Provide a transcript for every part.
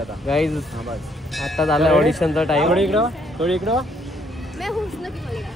आता गाइस बस आता झाला ऑडिशनचा टाइम. थोडी इकडं मैं हुस्न की मलिका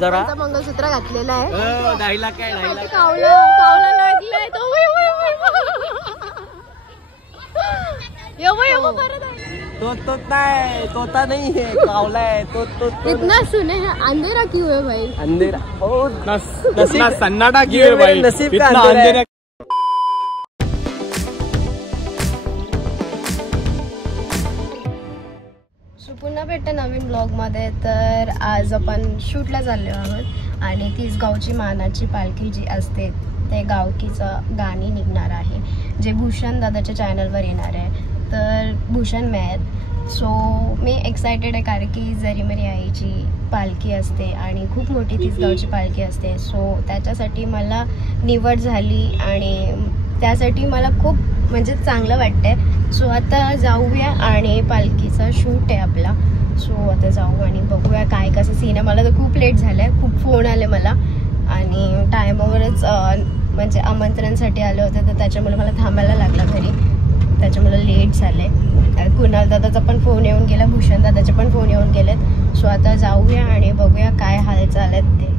जरा मंगलसूत्र घातलेलं आहे. डायलॉग काय कावला लागलाय तो. तोता नहीं है, कावला है. तो इतना सुने है. अंधेरा क्यों है भाई? अंधेरा नसीब सन्नाटा क्यों है भाई? नसीब का इतना अंधेरा है. पुन्हा भेटतं नवीन ब्लॉगमध्ये. तर आज आपण शूटला चाललो आहोत आणि तीच गावची मानाची पालखी जी असते ते गावकीचं गाणी निघणार आहे जे भूषण दादाच्या चॅनलवर येणार आहे. तर भूषण मेहर. सो मी एक्सायटेड आहे कारण की जरी मेरी आईची पालखी असते आणि खूप मोठी तीच गावची पालखी असते. सो त्याच्यासाठी मला निवड झाली आणि त्यासाठी मला खूप म्हणजे चांगलं वाटतंय. सो आता जाऊया आणि पालखीचा शूट आहे आपला. सो आता जाऊ आणि बघूया काय कसं सीन आहे. मला तर खूप लेट झालं आहे, खूप फोन आले मला आणि टायमावरच म्हणजे आमंत्रणसाठी आले होते तर त्याच्यामुळे मला थांबायला लागला घरी. त्याच्यामुळे लेट झाले. कुणाल दादाचा पण फोन येऊन गेला, भूषण दादाचे पण फोन येऊन गेलेत. सो आता जाऊया आणि बघूया काय हालचाल आहेत ते.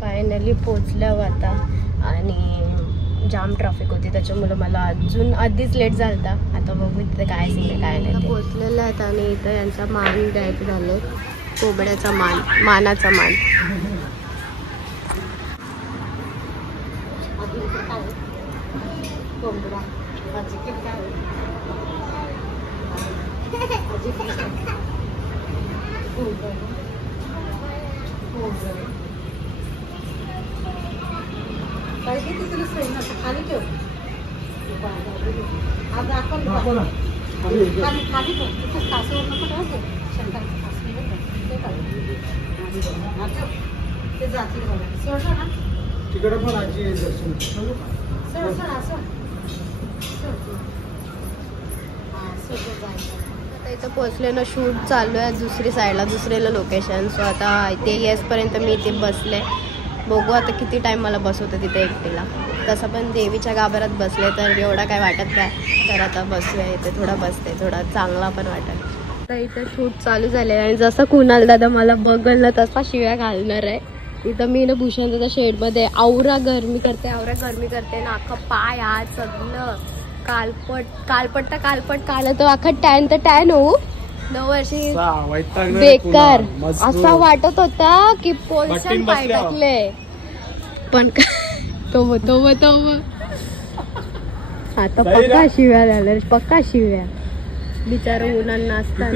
फायनली पोचलं आता आणि जाम ट्रॅफिक होती त्याच्यामुळे मला अजून आधीच लेट झालता. आता बघू तिथे काय सीन काय नाही. पोचलेलं आहेत आणि इथं यांचा मान द्यायचं झालं. कोंबड्याचा मान, मानाचा मान. इथं पोचले ना. शूट चालू आहे दुसरी साईडला, दुसरीला लोकेशन. सो आता इथे येसपर्यंत मी इथे बसले. बघू आता किती टाईम मला बसवतं तिथे एकटीला. तसं पण देवीच्या गाभारात बसले तर एवढा काय वाटत नाही. तर आता बसूया इथे, थोडा बसते, थोडा चांगला पण वाटेल. आता इथं शूट चालू झाले आणि जसं कुणाल दादा मला बघल ना तसा शिव्या घालणार आहे. इथं मी ना भूषण दादा शेडमध्ये आवरा गरमी करते ना. अख्खा पाय आज सगळं कालपट काल तो अख्खा टॅन तर टॅन होऊ 9 वर्षी बेकार असा वाटत होता की पोल्शन पाय टाकले. पण तो आता पक्का शिव्या झाल्या, पक्का शिव्या. बिचारा उन्हांना असतात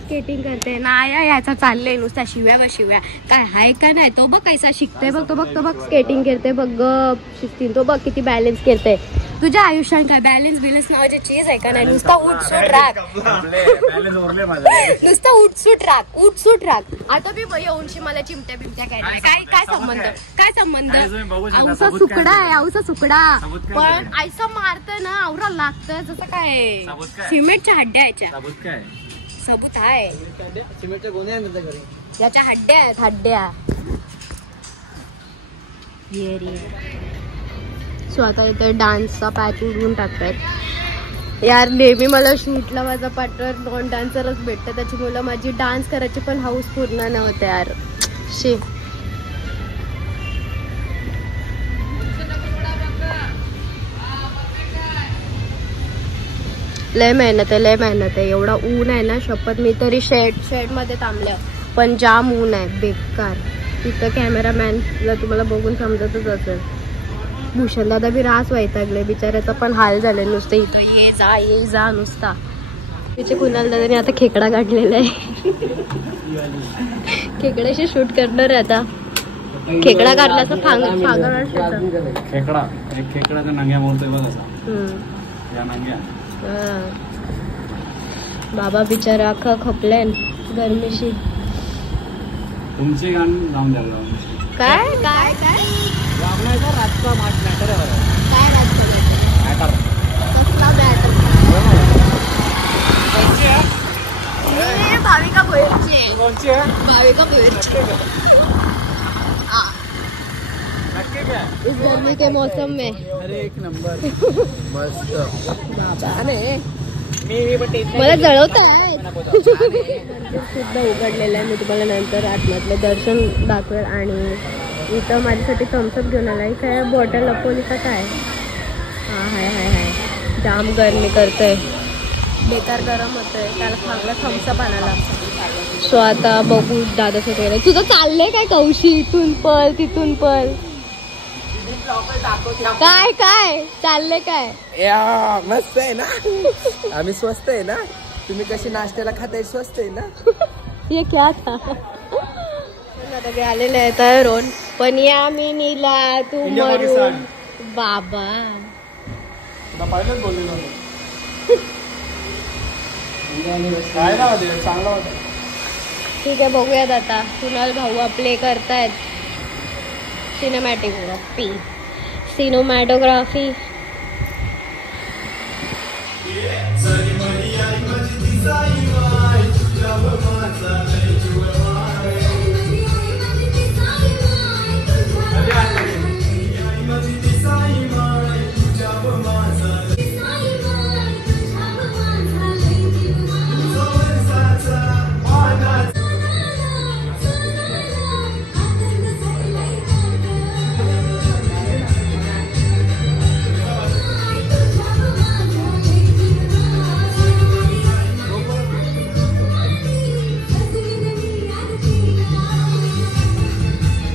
स्केटिंग करते ना. याचा चाललंय नुसता शिव्या व शिव्या. काय हाय का नाही. तो बघ कैसा शिकते, बघ तो बघ स्केटिंग करते बघ. शिकतील तो बघ किती बॅलन्स करते. तुझ्या आयुष्यात काय बॅलन्स नावाची चीज आहे का नाही. नुसता उठसूट राग, नुसता उठसूट राग. आता मी येऊनशी मला चिमट्या बिमट्या काय संबंध. औसा सुकडा पण ऐसा मारत ना आवरा लागतं जसं काय सिमेंटच्या हड्ड्या. सबूत आहे सिमेंटच्या गोण्या घरी. याच्या हड्ड्या ये. सो आता इथे डान्सचा पॅच उडवून टाकतात. यार नेहमी मला शूटला माझा पार्टनर नॉन डान्सरच भेटतं त्याच्यामुळे माझी डान्स करायची पण हाऊस पूर्ण नव्हते यार. शे लय मेहनत आहे. एवढा ऊन आहे ना शपथ. मी तरी शेड मध्ये थांबल्या पण जाम ऊन आहे बेकार. तिथं कॅमेरामॅनला तुम्हाला बघून समजतच असेल. भूषण दादा बी रास वैतागले बिचाऱ्याचा पण हाल झाले. नुसतं इथं ये जा नुसता. तिचे कुणाल दादाने आता खेकडा काढलेला आहे. खेकड्याशी शूट करणार आहे आता. खेकडा काढला असं खेकडाच्या नंग्या मोडतोय बघ असा. बाबा बिचारा अख्खा खपलाय गरमीशी. तुमचे गाणं लावून द्यायला काय राजचा मॅटर आहे. काय राजचा कसला मॅटर. का मिर्च। इस गर्मी के मौसम में अरे एक नंबर मस्त बाबा मला जळवत आहे सुद्धा उघडलेलं आहे। मी तुम्हाला नंतर आतमधलं दर्शन दाखवेल। आणि इथं माझ्यासाठी थम्सअप घेऊन आला। काय बॉटल लपवली का काय? हा हाय हाय हाय जाम गरमी करतोय बेकार गरम होतंय त्याला चांगला थम्सअप आणायला। सो आता बघू दादाचं वगैरे तुझं चाललंय काय कौशी इथून पळ तिथून पळ काय काय चाललंय काय? या मस्त आहे ना आम्ही स्वस्त आहे ना तुम्ही कशी नाश्त्याला खाताय स्वस्त आहे ना ये क्या था आलेले आहे तरुण पण या मी नीला तू मरून बाबा पहिलेच बोललेलो काय ना चांगला होता। ठीक आहे बघूयात आता कुणाल भाऊ प्ले करतायत सिनेमॅटोग्राफी।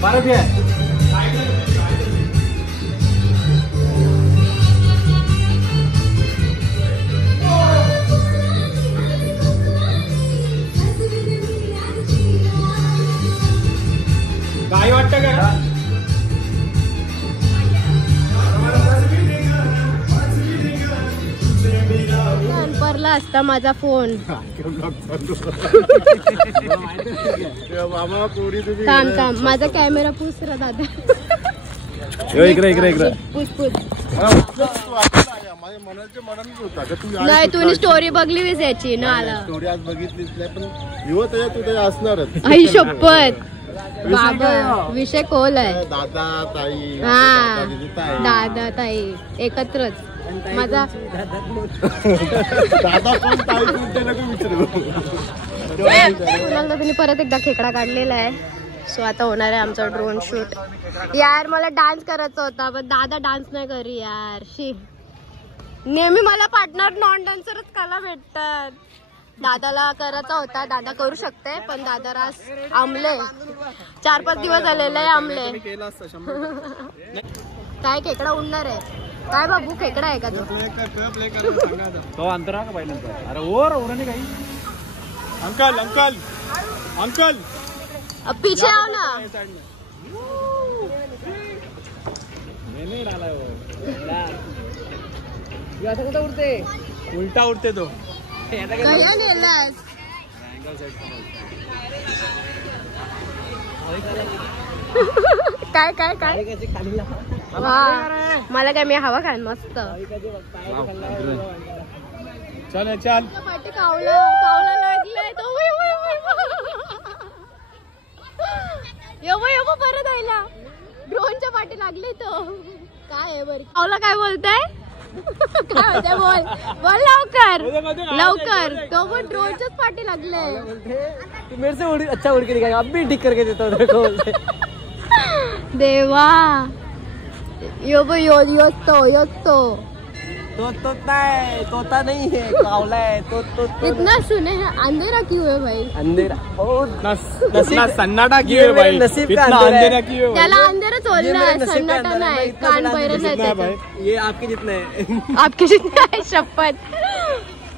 बारह भी है काय वाटतं का परला असता माझा फोन थांब थांब माझा कॅमेरा पुसरा दादा इकडे पुस नाही तुम्ही स्टोरी बघलीस याची ना आला स्टोरी आज बघितलीच नाही पण तू असणारच आई शपथ बाबा विषय खोल आहे। दादा ताई हा दादा ताई एकत्रच माझा दादा पण ताई कुठे नको विचारू तुम्ही परत एकदा खेकडा काढलेला आहे। सो आता होणार आहे आमचा ड्रोन शूट। यार मला डान्स करायचा होता पण दादा डान्स नाही करी यार शी नेहमी मला पार्टनर नॉन डान्सरच काला भेटतात। दादाला करायचा होता दादा करू शकते पण दादा रास आमले 4-5 दिवस झालेले आमले काय खेकडा उडणार आहे काय बाबू खेकडा आहे का तो अंतरा का पाहिजे अरे और नहीं काही अंकल अंकल अंकल अब पीछे आओ ना नहीं डाला है कुठे उडते उल्टा उड़ते तो कया नेलास काय काय काय मला काय मी हवा खान मस्त चल चल पाठी कावला लागलाय तो यो परत आयला ड्रोनच्या पाठी लागले तो काय आहे बरं कावला काय बोलताय काय होते बोल लवकर तो पण ड्रोनच्याच पाठी लागले तू मेरे से अच्छा उड़ के दिखाएगा अब भी ठीक करके देता हूँ बोलते देवा यो तो तोता नहीं है कावला है तो इतना सुने हैं अंधेरा क्यों है भाई अंधेरा इतना सन्नाटा क्यों है भाई नसीब का इतना अंधेरा क्यों है त्याला अंधेरा चोरला सन्नाटा नाही कान बैरन आहे ये आपके जितने है आपके जितना है शपथ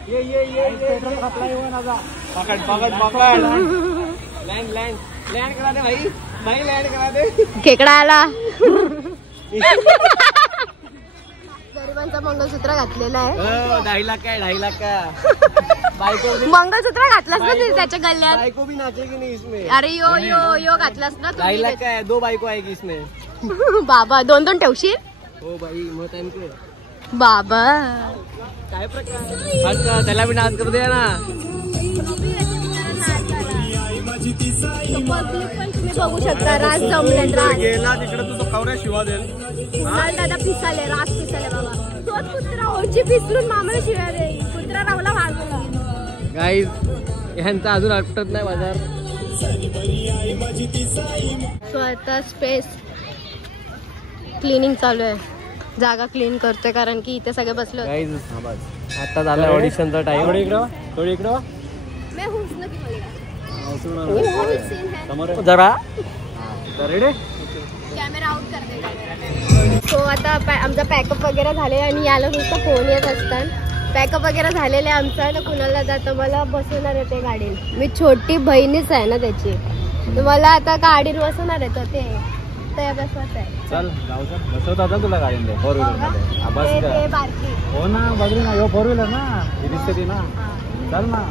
ये पकड़ लैंड करा दे भाई लैंड करा दे खेकडा आला गरिबांचा मंगळसूत्र घातलेला आहे 2.5 लाख का बाइको मंगळसूत्र घातलास ना त्याच्या गल्ल्यात बाइको भी नाचेगी नहीं इसमें अरे यो घातलास ना 2.5 लाख का है 2 बाइको आएगी इसमें बाबा 2 ठेवशील हो भाई मत आहे बाबा काय प्रकार त्याला भी डान्स करू दे ना पण तुम्ही बघू शकता. रास जमले, रास गेला तिकडे तुझं कवऱ्या शिवा देईल. दादा पिसाले, रास पिसाले बाबा. तोच कुत्रा ओळची पिसलून मामाला शिव्या दे. कुत्रा रावला भागला. गाईज ह्यांचा अजून आटत नाही बाजार. सो आता स्पेस क्लिनिंग चालू आहे. जागा क्लीन करतोय कारण की इथे सगळे बसले होते. गाईज आता झालं ऑडिशनचा टाइम. थोडी इकडं थोडी इकडं मैं हुस्न की बोलेगा. समोर जरा रेडी. कॅमेरा आउट कर दे. सो आता आमचा पॅकअप वगैरे झाले आणि याला नुसतं फोन येत असतात. पॅकअप वगैरे झालेलं आहे आमचं. ना कुणाला जातं मला बसवणार आहे ते गाडीत. मी छोटी बहिणीच आहे ना त्याची. तर मला आता गाडीत बसवणार आहे ते बसवायचं आहे. चल जाऊ बसवता आता तुला गाडीमध्ये 4 व्हीलर मध्ये. ते बारकी. हो ना बघली ना 4 व्हीलर ना दिसते ना. चल ना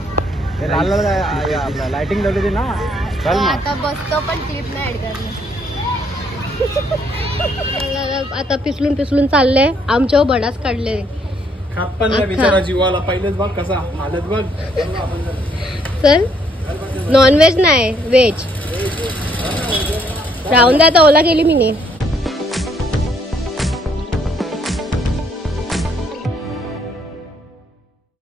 ते लाल आपला लाइटिंग लावली ती ना. चल ना आता बसतो पण क्लिप नाही ऍड करणार. आता पिसलून चालले. आमच्यावर बडाच काढले. खापन बिचारा जीवाला पहिलेच बघ कसा हालत बघ. चल नॉनव्हेज नाही व्हेज राहून द्या. तर ओला गेली मी नाही.